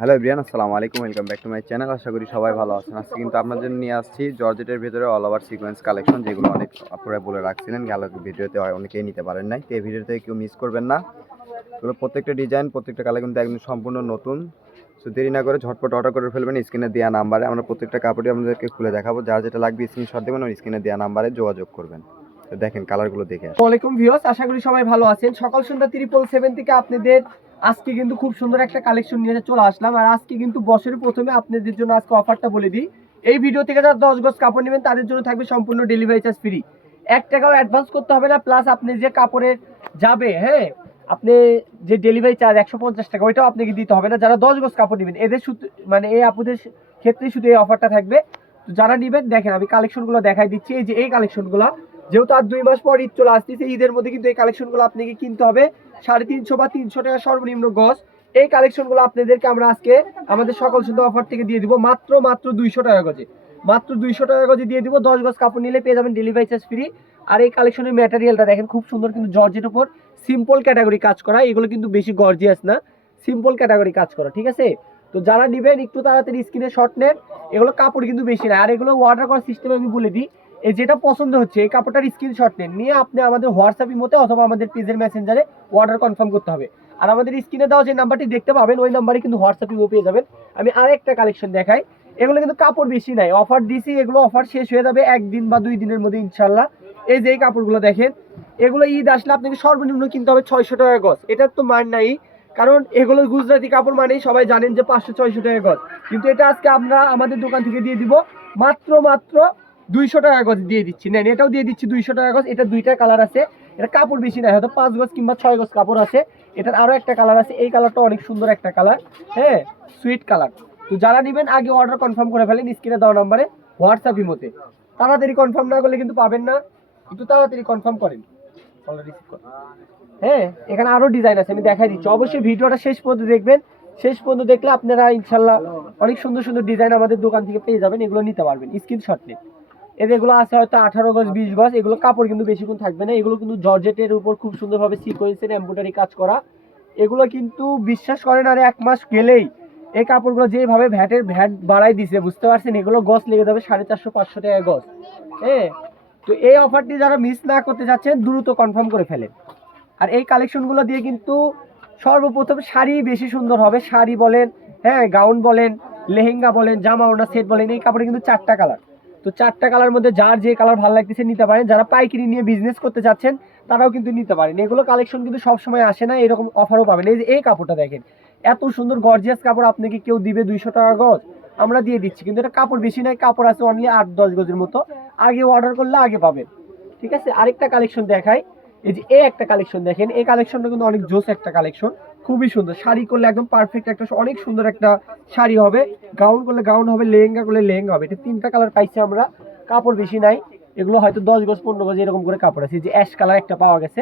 Hello everyone, আসসালামু আলাইকুম। Welcome back to my channel. আশা করি সবাই ভালো আছেন। আজকে কিন্তু আপনাদের জন্য নিয়ে আসছি জর্জেটের ভিতরে অল ওভার সিকোয়েন্স কালেকশন, যেগুলো অনেক আপনারা বলে রাখছিলেন গেল ভিডিওতে, অনেকেই নিতে পারেন নাই। তো এই ভিডিওতে কেউ মিস করবেন না। এগুলো প্রত্যেকটা ডিজাইন, প্রত্যেকটা কালার কিন্তু একদম সম্পূর্ণ নতুন। সো দেরি না করে ঝটপট অর্ডার করে ফেলবেন স্ক্রিনে দেওয়া নাম্বারে। আমরা প্রত্যেকটা কাপড়ই আপনাদেরকে খুলে দেখাবো। যার যেটা লাগবে স্ক্রিনশট দেবেন, ওই স্ক্রিনে দেওয়া নাম্বারে যোগাযোগ করবেন। তো দেখেন কালারগুলো দেখে আসুন। ওয়ালাইকুম ভিউয়ার্স, আশা করি সবাই ভালো আছেন। সকাল সন্ধ্যা 777 থেকে আপনাদের আজকে কিন্তু খুব সুন্দর একটা কালেকশন নিয়ে চলে আসলাম। আর আজকে কিন্তু বছরের প্রথমে আপনাদের জন্য আজকে অফারটা বলে দিই। এই ভিডিও থেকে যারা 10 গজ কাপড় নেবেন তাদের জন্য থাকবে সম্পূর্ণ ডেলিভারি চার্জ ফ্রি। 1 টাকাও অ্যাডভান্স করতে হবে না, প্লাস আপনি যে কাপড়ের যাবে, হ্যাঁ, আপনি যে ডেলিভারি চার্জ 150 টাকা, ওইটাও আপনাকে দিতে হবে না। যারা 10 গজ কাপড় নেবেন এদের শুধু মানে এই আপুদের ক্ষেত্রে শুধু এই অফারটা থাকবে। তো যারা নেবেন দেখেন আমি কালেকশনগুলো দেখাই দিচ্ছি। এই যে এই কালেকশনগুলো, যেহেতু আর 2 মাস পর ঈদ চলে আসতেছে, ঈদের মধ্যে কিন্তু এই কালেকশনগুলো আপনাকে কিনতে হবে 350 বা 300 টাকা সর্বনিম্ন গজ। এই কালেকশনগুলো আপনাদেরকে আমরা আজকে আমাদের সকল সুন্দর অফার থেকে দিয়ে দিব মাত্র 200 টাকা গজে। মাত্র 200 টাকা গজে দিয়ে দিব। 10 গজ কাপড় নিলে পেয়ে যাবেন ডেলিভারি চার্জ ফ্রি। আর এই কালেকশনের ম্যাটেরিয়ালটা দেখেন খুব সুন্দর, কিন্তু জর্জের উপর সিম্পল ক্যাটাগরি কাজ করা। এগুলো কিন্তু বেশি গর্জিয়াস না, সিম্পল ক্যাটাগরি কাজ করা, ঠিক আছে? তো যারা নেবেন একটু তাড়াতাড়ি স্ক্রিনে শট নেন। এগুলো কাপড় কিন্তু বেশি না, আর এগুলো অর্ডার করার সিস্টেম আমি বলে দিই। এই যেটা পছন্দ হচ্ছে এই কাপড়টার স্ক্রিনশট নেন, নিয়ে আপনি আমাদের হোয়াটসঅ্যাপ ইমোতে অথবা আমাদের পেজের মেসেঞ্জারে অর্ডার কনফার্ম করতে হবে। আর আমাদের স্ক্রিনে দেওয়া যে নাম্বারটি দেখতে পাবেন ওই নাম্বারে কিন্তু হোয়াটসঅ্যাপ ইমো পেয়ে যাবেন। আমি আরেকটা কালেকশন দেখাই। এগুলো কিন্তু কাপড় বেশি নাই, অফার দিছি। এগুলো অফার শেষ হয়ে যাবে 1 দিন বা 2 দিনের মধ্যে ইনশাল্লাহ। এই যে এই কাপড়গুলো দেখেন, এগুলো ঈদ আসলে আপনাকে সর্বনিম্ন কিনতে হবে 600 টাকা গজ। এটার তো মান নাই, কারণ এগুলো গুজরাটি কাপড় মানেই সবাই জানেন যে 500-600 টাকা গজ। কিন্তু এটা আজকে আমরা আমাদের দোকান থেকে দিয়ে দিব মাত্র 200 টাকা গজ দিয়ে দিচ্ছি। নেন, এটাও দিয়ে দিচ্ছি 200 টাকা গজ। এটা দুইটা কালার আছে, এটা কাপড় বেশি নাই, হয়তো 5 গজ কিংবা 6 গজ কাপড় আছে। এটার আরো একটা কালার আছে, এই কালারটা অনেক সুন্দর একটা কালার, হ্যাঁ, সুইট কালার। তো যারা নেবেন আগে অর্ডার কনফার্ম করে ফেলেন স্ক্রিনে দেওয়া নাম্বারে হোয়াটসঅ্যাপ ইমোতে। তাড়াতাড়ি কনফার্ম না করলে কিন্তু পাবেন না, একটু তাড়াতাড়ি কনফার্ম করেন। হ্যাঁ, এখানে আরো ডিজাইন আছে, আমি দেখাই দিচ্ছি। অবশ্যই ভিডিওটা শেষ পর্যন্ত দেখবেন। শেষ পর্যন্ত দেখলে আপনারা ইনশাল্লাহ অনেক সুন্দর সুন্দর ডিজাইন আমাদের দোকান থেকে পেয়ে যাবেন। এগুলো নিতে পারবেন স্ক্রিনশট নিয়ে। এগুলো আছে হয়তো 18 গজ 20 গজ। এগুলো কাপড় কিন্তু বেশিক্ষণ থাকবে না। এগুলো কিন্তু জর্জেটের উপর খুব সুন্দরভাবে সিকোয়েন্সের এমব্রয়ডারি কাজ করা। এগুলো কিন্তু বিশ্বাস করেন আর 1 মাস গেলেই এই কাপড়গুলো যেভাবে ভ্যাট বাড়াই দিছে, বুঝতে পারছেন, এগুলো গজ লেগে যাবে 450-500 টাকা গজ। হ্যাঁ, তো এই অফারটি যারা মিস না করতে চাচ্ছেন দ্রুত কনফার্ম করে ফেলেন। আর এই কালেকশনগুলো দিয়ে কিন্তু সর্বপ্রথম শাড়ি বেশি সুন্দর হবে। শাড়ি বলেন, হ্যাঁ, গাউন বলেন, লেহেঙ্গা বলেন, জামা ওড়না সেট বলেন, এই কাপড়ে কিন্তু 4টা কালার। তো 4টা কালার মধ্যে যার যে কালার ভালো লাগতেছে নিতে পারেন। যারা পাইকারি নিয়ে বিজনেস করতে চাচ্ছেন তারাও কিন্তু নিতে পারেন। এগুলো কালেকশন কিন্তু সবসময় আসে না, এরকম অফারও পাবেন। এই যে এই কাপড়টা দেখেন, এত সুন্দর গর্জিয়াস কাপড় আপনাকে কেউ দিবে 200 টাকা গজ? আমরা দিয়ে দিচ্ছি। কিন্তু এটা কাপড় বেশি নাই, কাপড় আছে অনলি 8-10 গজের মতো। আগে অর্ডার করলে আগে পাবেন, ঠিক আছে? আরেকটা কালেকশন দেখাই। এই যে এই একটা কালেকশন দেখেন, এই কালেকশনটা কিন্তু অনেক জোস একটা কালেকশন, খুবই সুন্দর। শাড়ি করলে একদম পারফেক্ট একটা অনেক সুন্দর একটা শাড়ি হবে। গাউন করলে গাউন হবে, লেহেঙ্গা করলে লেহেঙ্গা হবে। এটা 3টা কালার পাইছি আমরা, কাপড় বেশি নাই। এগুলো হয়তো 10 গজ 15 গজ এরকম করে কাপড় আছে। যে অ্যাশ কালার একটা পাওয়া গেছে।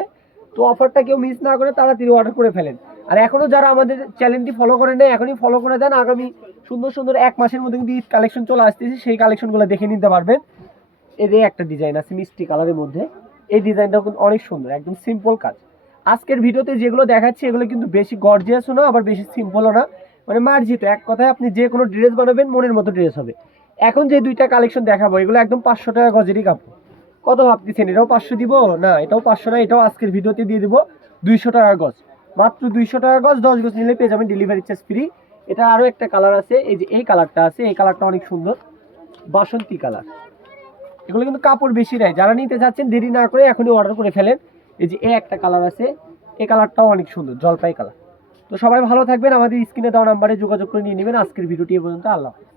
তো অফারটা কেউ মিস না করে তাড়াতাড়ি অর্ডার করে ফেলেন। আর এখনো যারা আমাদের চ্যানেলটি ফলো করে নেয় এখনই ফলো করে দেন। আগামী সুন্দর সুন্দর 1 মাসের মধ্যে কিন্তু ঈদ কালেকশন চলে আসতেছে, সেই কালেকশনগুলো দেখে নিতে পারবেন। এর একটা ডিজাইন আছে মিষ্টি কালারের মধ্যে। এই ডিজাইনটা কিন্তু অনেক সুন্দর, একদম সিম্পল কাজ। আজকের ভিডিওতে যেগুলো দেখাচ্ছি এগুলো কিন্তু বেশি গর্জিয়াসও না, আবার বেশি সিম্পলও না, মানে মার্জিত। এক কথায় আপনি যে কোনো ড্রেস বানাবেন মনের মতো ড্রেস হবে। এখন যে দুইটা কালেকশন দেখাবো এগুলো একদম 500 টাকা গজেরই কাপড়। কত ভাবতেছেন, এটাও 500 দিব? না, এটাও 500 না, এটাও আজকের ভিডিওতে দিয়ে দিব 200 টাকা গজ। মাত্র 200 টাকা গজ। 10 গজ নিলে পেয়ে যাবেন ডেলিভারি চার্জ ফ্রি। এটা আরও একটা কালার আছে, এই যে এই কালারটা আছে, এই কালারটা অনেক সুন্দর, বাসন্তী কালার। এগুলো কিন্তু কাপড় বেশি নাই, যারা নিতে চাচ্ছেন দেরি না করে এখনই অর্ডার করে ফেলেন। এই যে এই একটা কালার আছে, এই কালারটাও অনেক সুন্দর, জলপাই কালার। তো সবাই ভালো থাকবেন, আমাদের স্ক্রিনে দেওয়া নাম্বারে যোগাযোগ করে নিয়ে নেবেন। আজকের ভিডিওটি এ পর্যন্ত, আল্লাহ হাফেজ।